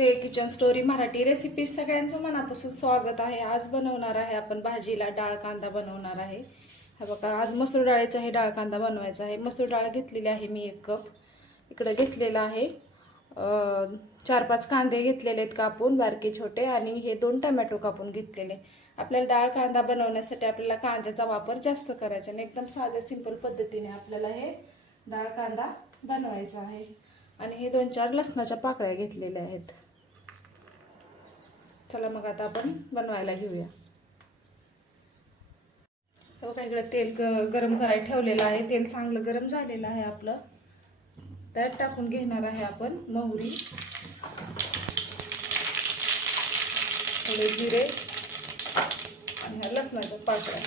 नमस्ते kitchen story Marathi recipe सगळ्यांचं मनापासून स्वागत आहे. आज बनवणार आहे आपण भाजीला डाळ कांदा बनवणार आहे. हा बघा आज मसूर डाळीचा आहे डाळ कांदा बनवायचा आहे. मसूर डाळ घेतलेली आहे मी एक कप. इकडं घेतलेला आहे. चार पाच कांदे घेतलेले आहेत कापून बारके छोटे आणि हे दोन टमॅटो कापून घेतलेले. आपल्याला डाळ कांदा बनवण्यासाठी आपल्याला कांद्याचा वापर जास्त करायचा आणि एकदम साध्या सिंपल पद्धतीने आपल्याला हे डाळ कांदा बनवायचा आहे. आणि हे दोन चार लसणाच्या पाकळ्या घेतलेल्या आहेत. चला मग आता आपण बनवायला घेऊया. हो काय इकडं तेल ग- गरम करायला ठेवलेलं आहे. तेल चांगलं गरम झालेलं आहे आपलं. त्यात टाकून घेणार आहे आपण मोहरी थोडे जिरे. आणि ह्या लसणाच्या पाकळ्या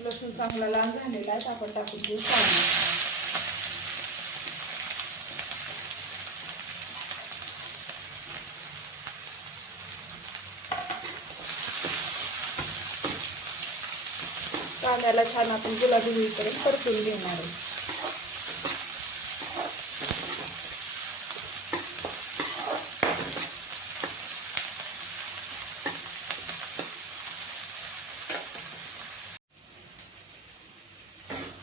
लसूण चांगला लाल झालेला आहे आपण टाकून देऊ कांदा कांद्याला छान आपण गुलाबी होईपर्यंत परतून घेणार आहे.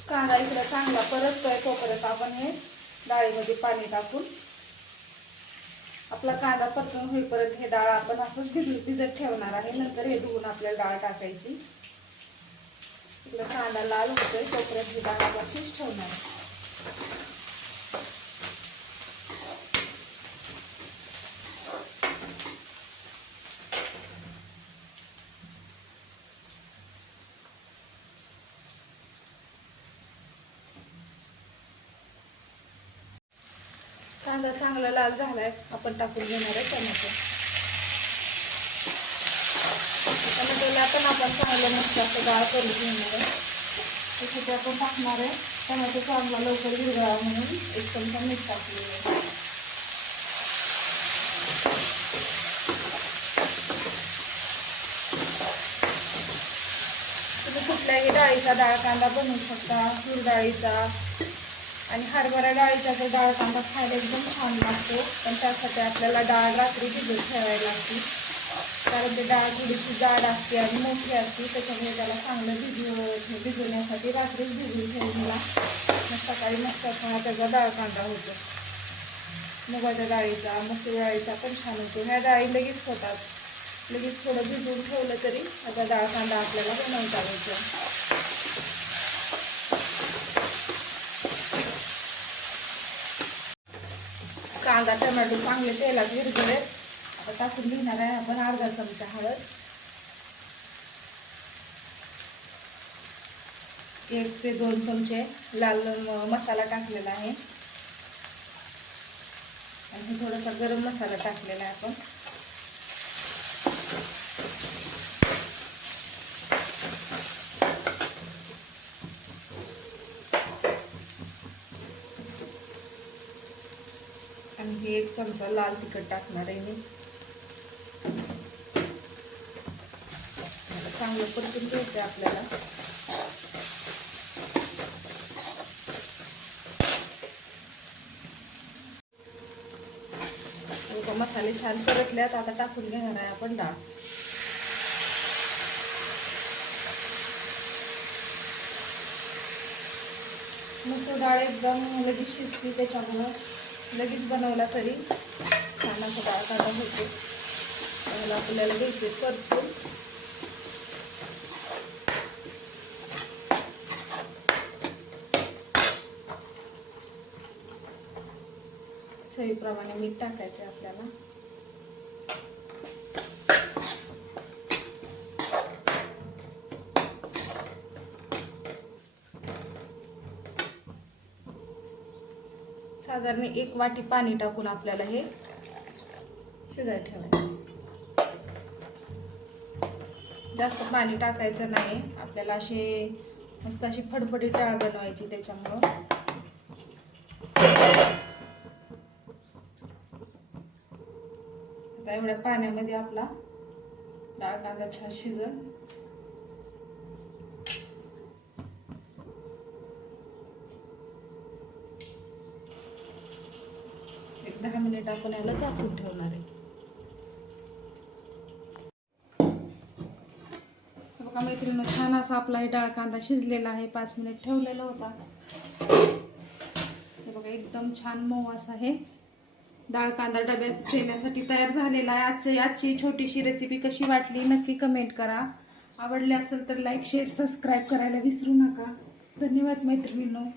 कांदा इकडे चांगला परततोय तोपर्यंत आपण हे डाळीमध्ये पाणी टाकून आपला कांदा परतून होईपर्यंत हे डाळ आपण असंच भिजत भिजत ठेवणार आहे नंतर हे धुवून आपल्याला डाळ टाकायची इकडे कांदा लाल होतोय तोपर्यंत ही डाळ आपण ठेवणार आहे. कांदा चांगला लाल झालाय आपण टाकून घेणार आहे टोमॅटो. टोमॅटोला पण आपण चांगलं मस्त असं डाळ करून घेणार आहे. त्यासाठी आपण टाकणार आहे. टोमॅटो चांगला लवकर हिरवा म्हणून एक चमचा मीठ टाकलेलं आहे. तुम्ही कुठल्याही डाळीचा डाळ कांदा बनवू शकता तूर डाळीचा आणि हरभरा डाळीचा जो डाळ कांदा खायला एकदम छान लागतो. पण त्यासाठी आपल्याला डाळ रात्री भिजत ठेवायला लागते. कारण ते डाळ थोडीशी जाड असते आणि मोठी असते त्याच्यामुळे त्याला चांगलं भिजव भिजवण्यासाठी रात्रीच भिजवून ठेवला मग सकाळी मस्त असा त्याचा डाळ कांदा होतो. मुगाच्या डाळीचा मसूर डाळीचा पण छान होतो. ह्या डाळी लगेच होतात. लगेच थोडं भिजवून ठेवलं तरी आता डाळ कांदा आपल्याला बनवता येतो. कांदा टोमॅटो चांगले तेलात विरघळेत आता टाकून घेणार आहे आपण अर्धा चमचा हळद. एक ते दोन चमचे लाल मसाला टाकलेला आहे. आणि थोडासा गरम मसाला टाकलेला आहे आपण. आणि हे एक चमचा लाल तिखट टाकणार आहे मी. चांगलं परतून घ्यायचं आपल्याला. मसाले छान परतल्यात आता टाकून घेणार आहे आपण डाळ. मग तो डाळ एकदम लगेच शिजली त्याच्यामुळं. लगेच बनवला तरी छान असं डाळ काढा होते त्याला आपल्याला घ्यायचे परतून. चवीप्रमाणे मीठ टाकायचे आपल्याला. साधारण एक वाटी पाणी टाकून आपल्याला हे शिजाय ठेवायचं. जास्त पाणी टाकायचं नाही. आपल्याला असे मस्त अशी फडफडी डाळ बनवायची त्याच्यामुळं. आता एवढ्या पाण्यामध्ये आपला डाळ कांदा छान शिजल एक दहा मिनिट आपण याला झाकून ठेवणार आहे. बघा मैत्रिणी छान असा आपला हे डाळ कांदा शिजलेला आहे. पाच मिनिट ठेवलेला होता. हे बघा एकदम छान मऊ असा आहे डाळ कांदा डब्यात देण्यासाठी तयार झालेला आहे. आजची आजची छोटीशी रेसिपी कशी वाटली नक्की कमेंट करा. आवडली असेल तर लाईक शेअर सबस्क्राईब करायला विसरू नका. धन्यवाद मैत्रिणींनो.